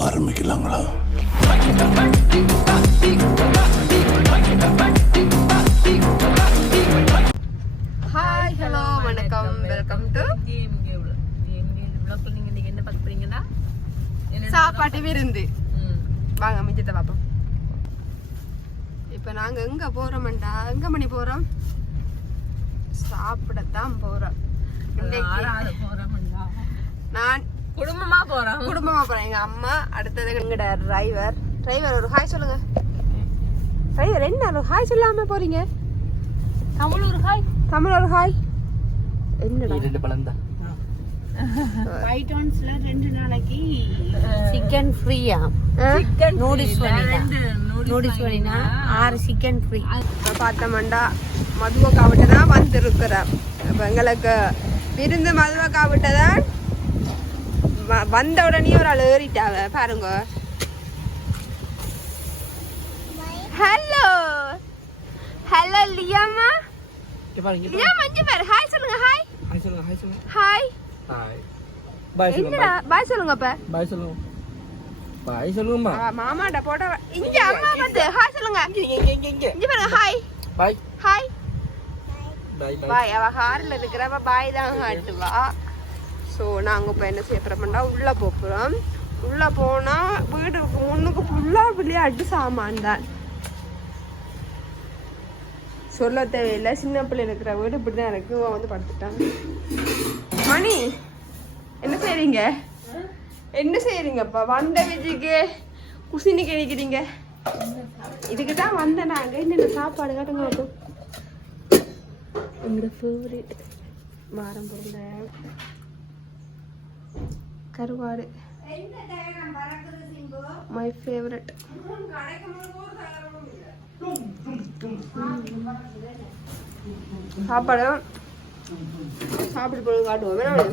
ஆரம்பிக்கலாங்களா? Hi hello வணக்கம். Welcome to என்ன பார்க்க போறீங்கன்னா சாப்பாட்டு விருந்து. ம். வாங்க மிச்சத்தை பார்ப்போம். இப்போ நாங்க எங்க போறோம்டா? எங்க மணி போறோம்? சாப்பிடத்தான் போறோம்டா. நான் குடும்பமா போறோம். குடும்பமா போறேன் எங்க அம்மா அடுத்தது எங்கட டிரைவர் டிரைவர் ஒரு ஹாய் சொல்லுங்க. டிரைவர் என்ன ஒரு ஹாய் சொல்லாம போறீங்க? தமிழ் ஒரு ஹாய் தமிழ் ஒரு ஹாய் என்னடா? இரண்டு பழம் தான் சிக்கன் ஃப்ரீயா நூடுல்ஸ் பண்ணினா நூடுல்ஸ் பண்ணினா ஆறு சிக்கன் ஃப்ரீ இப்போ பார்த்தோம்டா மதுவக்காவிட்ட தான் வந்திருக்கிறோம் அப்போ எங்களுக்கு விருந்து மதுவக்காவிட்ட தான் வந்த உடனே ஒரு ஆள் ஏறிட்டாவ பாருங்க. ஹலோ ஹலோ லியாமா லியாமா இங்க பாரு. ஹாய் சொல்லுங்க ஹாய் ஹாய் சொல்லுங்க ஹாய் சொல்லுங்க. ஹாய் ஹாய் பாய் சொல்லுங்க பாய் சொல்லுங்க அப்ப. பாய் சொல்லுங்க. பாய் சொல்லுங்கம்மா. இங்க அம்மா வந்து. ஹாய் சொல்லுங்க. இங்க இங்க இங்க இங்க பாருங்க ஹாய் பாய் ஹாய் பாய் பாய் அவ கார்ல இருக்கிறவ பாய் தான் காட்டுவா. ஸோ நாங்கள் இப்போ என்ன செய்ய போகிறோம்னா உள்ளே போகிறோம் உள்ளே போனால் வீடுக்கு முன்னுக்கு ஃபுல்லாக விளையாட்டு சாமான் தான். சொல்ல தேவையில்லை. சின்ன பிள்ளை இருக்கிற வீடு இப்படி தான் இருக்கு. இவன் வந்து படுத்துட்டான். மணி என்ன செய்றீங்க? என்ன செய்றீங்கப்பா? வந்த வீட்டுக்கு குசினி கிடைக்கிறீங்க இதுக்கு தான் வந்தேன் நாங்கள் என்னென்ன சாப்பாடு காட்டுங்க மட்டும் எங்களோட ஃபேவரட் வாரம் பிறந்த கருவாடு. மை ஃபேவரட் சாப்பாடு? சாப்பிட்டு போய் காட்டுவோம்.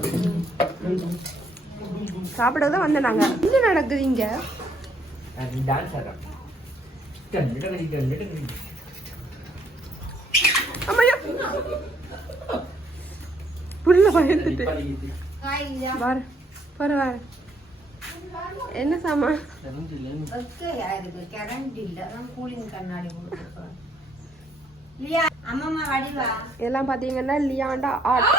சாப்பிட தான் வந்தேன் நாங்கள் என்ன நடக்குது இங்க? புள்ள பயந்துட்டு. வர பரவாயில்ல. என்ன சாமா இதெல்லாம் பாத்தீங்கன்னா லியாண்டா ஆர்ட்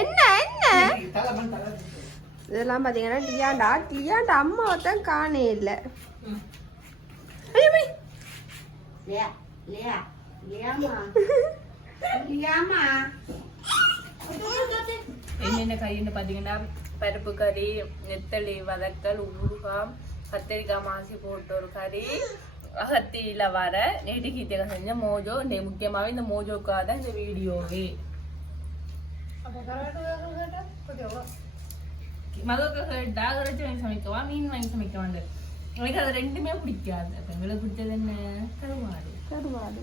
என்ன என்ன? இதெல்லாம் பாத்தீங்கன்னா லியாண்டா ஆர்ட் லியாண்டா அம்மாவை தான் காணே இல்லை. லியாமா. லியாமா. என்னென்ன கறின்னு பார்த்தீங்கன்னா பருப்பு கறி நெத்தளி வதக்கல் ஊறுகாய் கத்திரிக்காய் மாசி போட்ட ஒரு கறி அகத்தியில வர நேற்று கீத்தியகம் செஞ்ச மோஜோ. நே முக்கியமாகவே இந்த மோஜோக்காக தான் இந்த வீடியோவே. மதுவுக்கு கேட்டா இறைச்சி வாங்கி சமைக்கவா? மீன் வாங்கி சமைக்க வேண்டாம் எனக்கு அது ரெண்டுமே பிடிக்காது. எங்களுக்கு பிடிச்சது என்ன? கருவாடு. கருவாடு.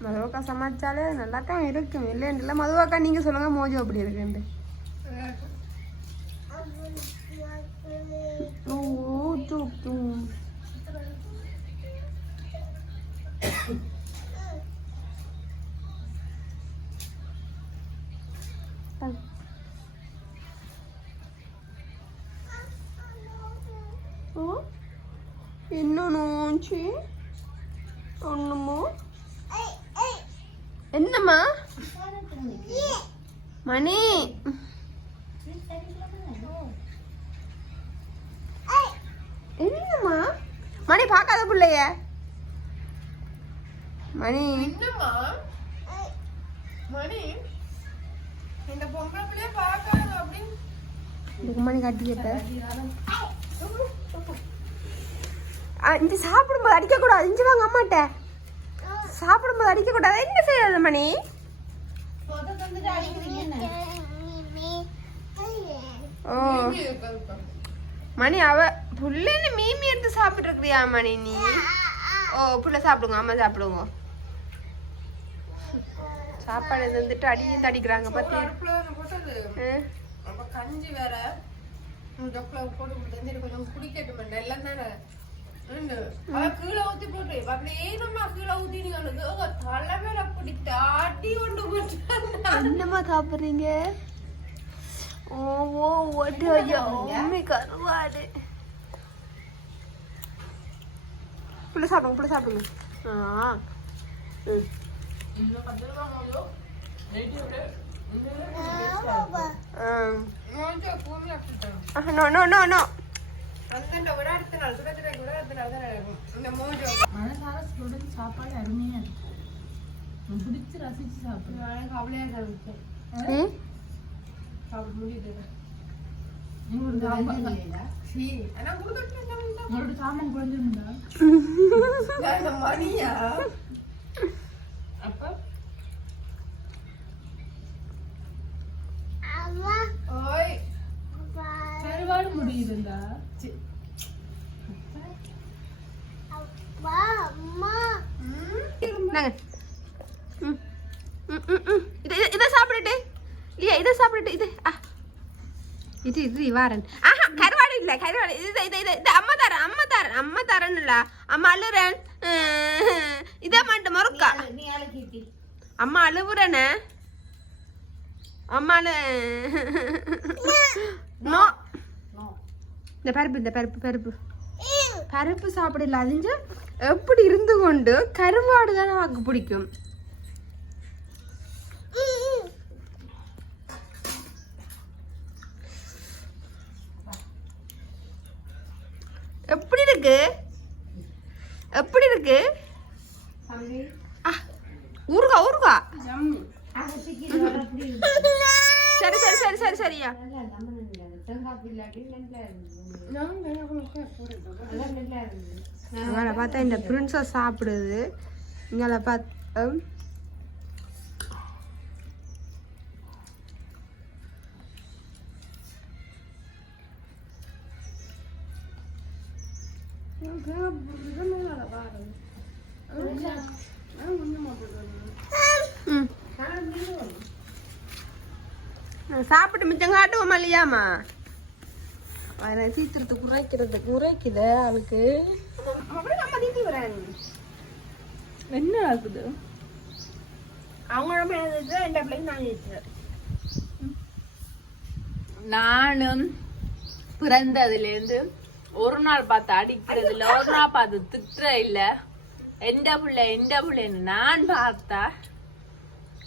மதுவாக்கா சமைச்சாலே நல்லா தான் இருக்கும் இல்லைன்னு இல்லை மதுவாக்கா நீங்க சொல்லுங்க மோஜோ அப்படி இருக்குன்ட்டு ஓ, தூ, தூ. ஓ என்ன நோஞ்சி ஒண்ணுமோ என்னம்மா? மணி. என்னம்மா? மணி பார்க்காத பிள்ளைய. மணி. என்னம்மா? மணி இந்த பொம்பளை பிள்ளைய பார்க்காத அப்படின்னு. இதுக்கு மணி கட்டிக்கிட்ட ஆ, இந்த சாப்பிடும்போது அடிக்க கூடாது இஞ்சி வாங்க அம்மாட்ட. சாப்பிடும்போது அடிக்க கூடாது? என்ன செய்யறது மணி? ஓ. மணி அவ புள்ளன்னு மீமி எடுத்து சாப்பிட்டு இருக்கிறியா மணி நீ? ஓ புள்ள சாப்பிடுங்க அம்மா சாப்பிடுங்க. சாப்பாடு வந்துட்டு அடியும் தடிக்கிறாங்க பத்தி. கஞ்சி வேற. கொஞ்சம் குடிக்கட்டும் எல்லாம் தானே? கீழே ஊத்தி போட்டு அப்படியே நம்ம கீழே ஊத்தி தலைமையில பிடித்தாட்டு என்னம்மா சாப்பிடுறீங்க ஓ ஓ ஒட்டு அம்மி கருவாடு புள்ள சாப்பிடுங்க புள்ள சாப்பிடுங்க ஆ ம் நோ நோ நோ நோ மனசார சுடுறது சாப்பாடு அருமையா இருக்கு. பிடிச்சு ரசிச்சு சாப்பிடுறேன் ம்? உங்களோட சாமான் குறைஞ்சிருந்தா? அப்ப? கருவாடு முடியிருந்தா நாங்க ம் ம் ம் ம். இதை இதை- சாப்பிட்டுட்டு இல்லையா இதை சாப்பிட்டுட்டு இது ஆ. இது இது வாரன் ஆஹா கருவாடு இல்லை கருவாடு. இது இது இது இது அம்மா தரேன் அம்மா தரேன் அம்மா தரேன் இல்ல அம்மா அழுறேன் இதை மாட்டேன் மறுக்கா. அம்மா அழுவுறேனே. அம்மா அழு. நோ. இந்த பருப்பு இந்த பருப்பு பருப்பு. பருப்பு சாப்பிடல அதுஞ்சு எப்படி இருந்து கொண்டு கருவாடு தானே வாக்கு பிடிக்கும்? எப்படி இருக்கு? எப்படி இருக்கு? ஆ, ஊறுகா ஊறுகா. சரி சரி சரி சரி சரியா? அங்கே பார்த்தா இந்த பிரின்சஸ் சாப்பிடுது. இங்கே பார்த்து சாப்பிட்டு மிச்சம் காட்டுவோமா இல்லையாமா அதனால் சீக்கிரத்து குறைக்கிறது குறைக்குது அவளுக்கு என்ன ஆகுது? அவங்க நானும் பிறந்ததுலேருந்து ஒரு நாள் பார்த்து அடிக்கிறது இல்ல ஒரு நாள் பார்த்து திட்டுற இல்ல. எந்த புள்ள எந்த புள்ளைன்னு நான் பார்த்தா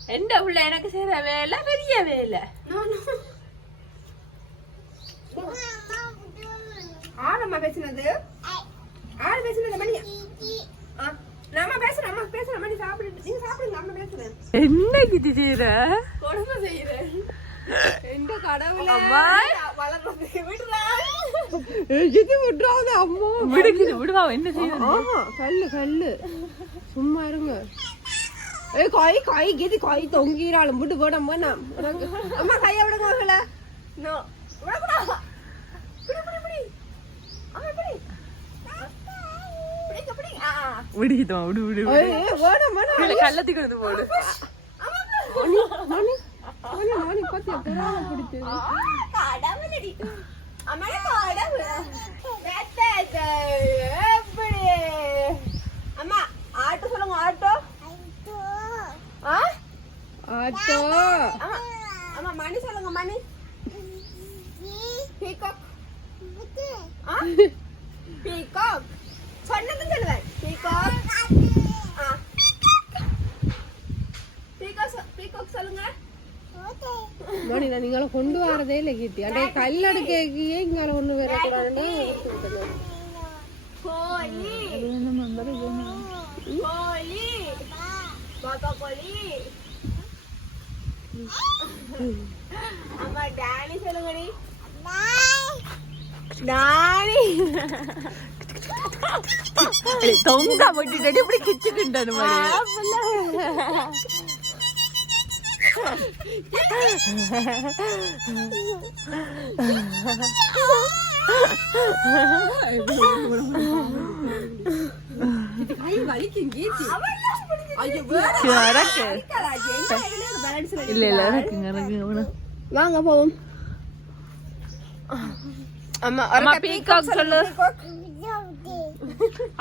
எந்த புள்ள எனக்கு செய்யற வேலை பெரிய வேலை. ஆள் அம்மா பேசுனது? ஆள் பேசுனது மணி. ஆ, நம்ம பேசுறேன் அம்மா பேசுறேன் மணி சாப்பிடுட்டு நீங்க சாப்பிடுங்க அம்மா பேசுறேன். என்ன கிட்டி செய்யற கொடுமை செய்யறேன் எந்த கடவுளே வளர்றது. விடுறா. இது விடுறாது அம்மா? விடுக்குது விடுவா என்ன செய்யறது? கல்லு கல்லு. சும்மா இருங்க. ஏ காய் காய் கீதி காய் தொங்கிறாளும் விட்டு போட அம்மா அம்மா கையை விடுங்க மகள. நோ விடக்கூடாது பிடி பிடி பிடி அம்மா பிடி பிடிங்க பிடி ஆ ஆ. விடுக்குதா விடு விடு ஏய், ஏய், வேணாம், வேணாம். கள்ளத்தி கொண்டு போடு மணி, மணி, மணி, மணி, பாத்தியா, புறாவை பிடிச்சது. அம்மாடி, கடவுளே. வெட்டாச்சு. எப்படி? அம்மா, ஆட்டோ சொல்லுங்க ஆட்டோ ஆ? ஆட்டோ அம்மா, அம்மா மணி சொல்லுங்க மணி பீகாக் ஆ? பீகாக் சொன்னது சொல்லுவேன் பீகாக் ஆ பீகாக் சொல்லுங்க. மணி நான் நீங்கள கொண்டு வரதே இல்லை கீர்த்தி. அடே கல்லடு கேக்கியே இங்கால ஒண்ணு வரக்கூடாதுன்னா கோழி கோழி பாப்பா கோழி அம்மா டானி சொல்லுங்கடி டானி தொங்க விட்டுட்டு இப்படி கிச்சுக்கிட்டானு கை வலிக்கும் இல்ல இல்ல வாங்க போவோம். அம்மா அம்மா பீகாக் சொல்லு.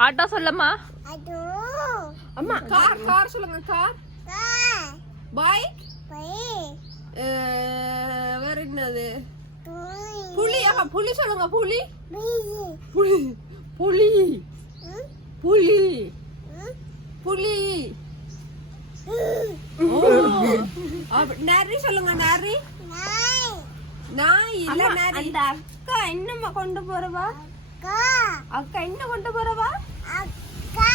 ஆட்டோ சொல்லம்மா. அம்மா கார் கார் சொல்லுங்க கார் பைக் வேற என்னது? புலியா புலி சொல்லுங்க புலி. புலி. புலி புலி. புலி. நரி சொல்லுங்க நரி. நாய். இல்ல நரி. அந்த அக்கா என்னம்மா கொண்டு போறவா? அக்கா. என்ன கொண்டு போறவா? அக்கா.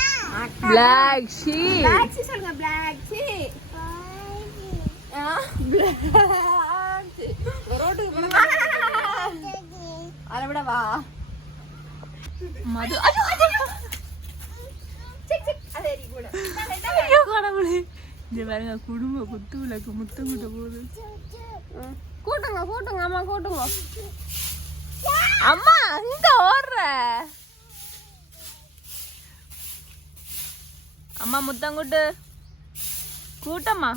பிளாக் ஷீப் பிளாக் சொல்லுங்க பிளாக் ஷீப் அதை விட வா மது கடவுளே இந்த பாருங்க குடும்ப குத்து விளக்கு முத்தம் கிட்ட போகுது கூட்டுங்க கூட்டுங்க அம்மா கூட்டுங்க அம்மா இங்க ஓடுற அம்மா முத்தம் கூட்டு கூட்டம்மா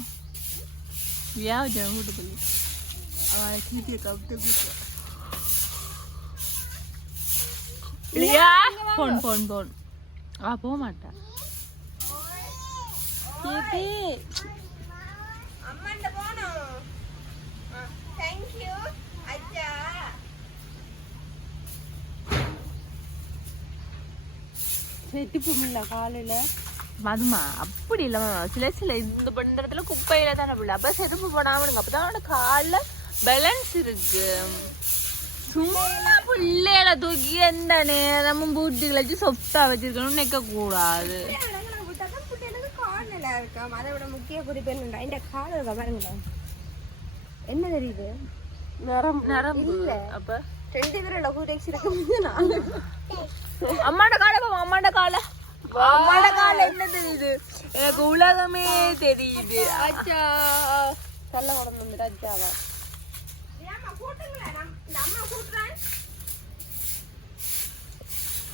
ಯಾವ ಜನ ಹುಡುಗಲು ಅವಳ ಕೀಟಿ ಕಬ್ಟ ಇಳಿಯಾ ಫೋನ್ ಫೋನ್ ಫೋನ್ ಆ ಪೋ ಮಾಟ ಕೀಟಿ ಅಮ್ಮಂದ ಫೋನ್ ಥ್ಯಾಂಕ್ ಯು ಅಜ್ಜ செத்து போமில்ல காலையில் மதுமா அப்படி இல்லாம சில சில இந்த பண்ண இடத்துல குப்பையில தானே விழு. அப்ப செருப்பு போடாம இருங்க அப்பதான் அவனோட கால்ல பேலன்ஸ் இருக்கு. சும்மா பிள்ளையில தூக்கி எந்த நேரமும் பூட்டி வச்சு சொப்டா வச்சிருக்கணும்னு நிக்க கூடாது கார்னல இருக்காம் அதை விட முக்கிய குறிப்பு என்னடா இந்த கால் இருக்கா பாருங்களேன் என்ன தெரியுது நரம்பு. நரம்பு. இல்ல. அப்ப? ரெண்டு பேரோட கூடெக்ஸ் இருக்கு நாலு அம்மாண்ட கால அம்மாண்ட கால. அம்மாண்ட கால என்ன தெரியுது எனக்கு உலகமே தெரியுது. அச்சா. தள்ள உடம்பு வந்துட்டு அச்சாவா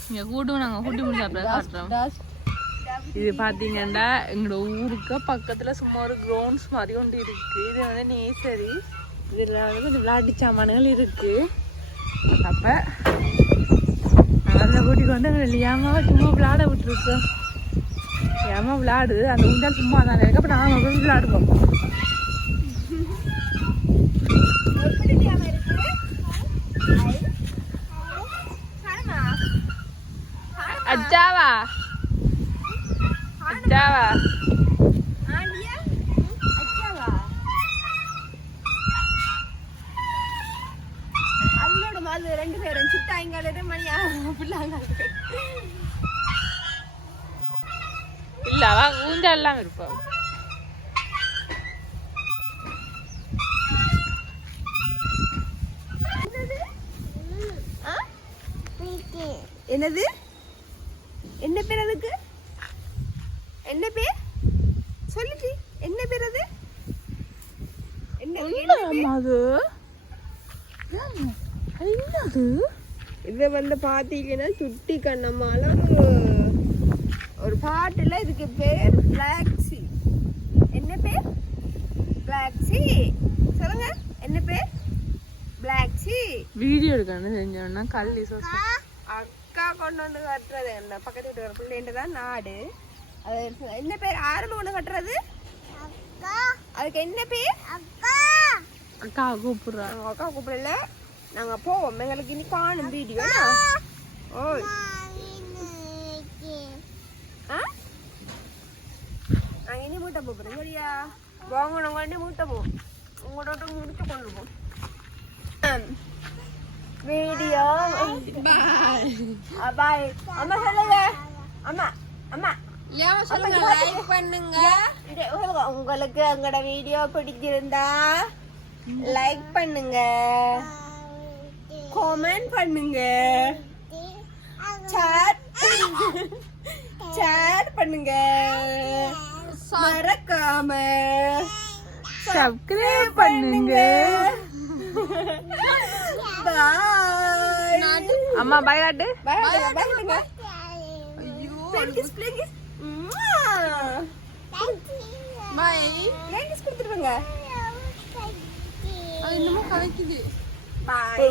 இங்க கூட்டும் நாங்க கூட்டி இது பாத்தீங்கன்னா எங்களோட ஊருக்கு பக்கத்துல சும்மா ஒரு கிரவுண்ட்ஸ் மாதிரி ஒன்று இருக்கு. இது வந்து நேசரி இதுல வந்து கொஞ்சம் விளையாட்டு சாமான்கள் இருக்கு. அப்ப கூட்டிட்டு வந்து ஏமா சும்மா விளாட விட்டுருக்கோம் ஏமா விளையாடு. அந்த உண்டால் சும்மா தான். இருக்கு அப்போ நாங்க போய் விளையாடுவோம். அச்சாவா அச்சாவா இங்கால மணியா பிள்ளாங்க இல்ல அவ ஊஞ்சல்லாம் இருப்பான் என்னது? என்ன பேர் அதுக்கு? என்ன பேர்? சொல்லுடி என்ன பேர் அது? என்ன அது? என்னது இதை வந்து பார்த்தீங்கன்னா சுட்டி கண்ணம்மால ஒரு ஒரு பாட்டுல இதுக்கு பேர் பிளாக் சி என்ன பேர்? பிளாக் சி சொல்லுங்க. என்ன பேர்? பிளாக் சி வீடியோ எடுக்கணும்னு செஞ்சோம்னா கல்லி சோசா அக்கா கொண்டு வந்து கட்டுறது. என்ன பக்கத்து வீட்டு ஒரு பிள்ளைன்ட்டு தான் நாடு. அது என்ன பேர்? ஆரம்பம் கொண்டு கட்டுறது? அதுக்கு என்ன பேர்? அக்கா. கூப்பிடுறா. நாங்கள் அக்கா கூப்பிடல. நாங்கள் போவோம். எங்களுக்கு இனி காணும் வீடியோ ஓய். நாங்கள் இனி மூட்டை போகிறோம் சரியா? வாங்க நாங்கள் இனி மூட்டை போவோம் உங்களோட முடிச்சு கொண்டு போவோம். வீடியோ பாய் அம்மா சொல்லுங்க. அம்மா அம்மா. உங்களுக்கு எங்களோட வீடியோ பிடிச்சிருந்தா லைக் பண்ணுங்க. கமெண்ட் பண்ணுங்க. Chat. Chat பண்ணுங்க. மறக்காம சப்ஸ்கிரைப் பண்ணுங்க. பாய் அம்மா பாய் காட்டு. பாய் பாய் பண்ணுங்க பிளேங்கிஸ் பிளேங்கிஸ் பாய் பிளேங்கிஸ் கொடுத்துருவாங்க அது இன்னமும் கலைக்குது. பாய்